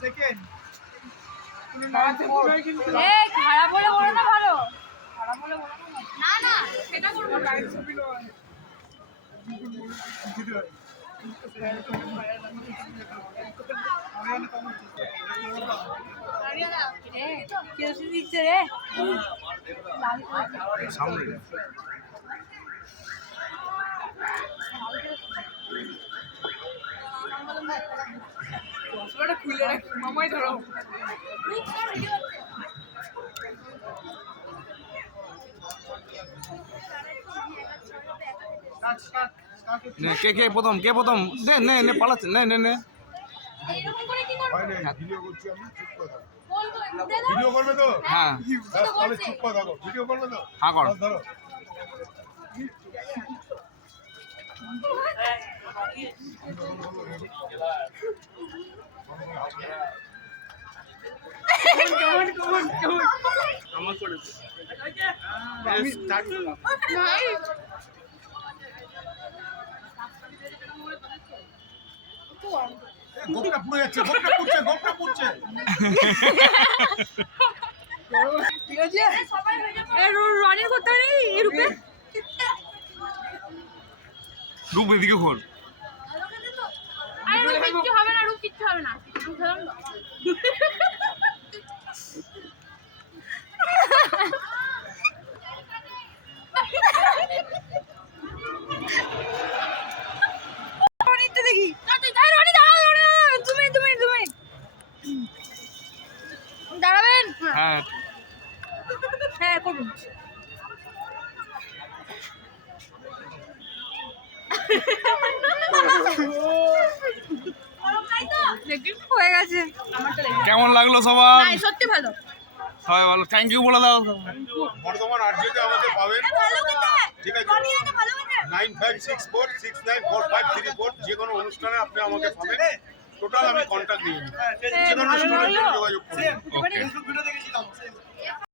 Second খারাপ বলে বলো না, ভালো খারাপ বলে বলো না। না সেটা করবো না। দিচ্ছে রে সামনে খুলে রাখি মামাই ধরো। কে কে প্রথম নে নে নে পালাচ্ছে নে নে নে ভিডিও করছি আমি, চুপ করে থাকো। ভিডিও করবে তো? হ্যাঁ তাহলে চুপ করে থাকো। ভিডিও করবে তো? হ্যাঁ কর ধরো। আমার করে গোপটা পুড়ে যাচ্ছে, গোপটা পুড়ছে। ঠিক আছে রানিং করতে নেই এই রূপে রূপ এদিকে খোল আরে রূপ কিচ্ছু হবে না, রূপ কিচ্ছু হবে না। আমি ধরলাম না। রনিতে দেখি আরে রনি দাঁড়াও তুমি দাঁড়াবেন। হ্যাঁ হ্যাঁ করুন। হয়ে গেছে কেমন লাগলো সবার? সত্যি ভালো। সবাই ভালো, থ্যাংক ইউ বলে দাও। বর্ধমান আরজিতে আমাকে পাবেন, ঠিক আছে? 9564694534 যে কোনো অনুষ্ঠানে আপনি আমাকে পাবেন। টোটাল আমি কন্ট্যাক্ট দিয়ে নিই, যে কোনো স্টুডেন্টের যোগাযোগ করবেন। ওকে।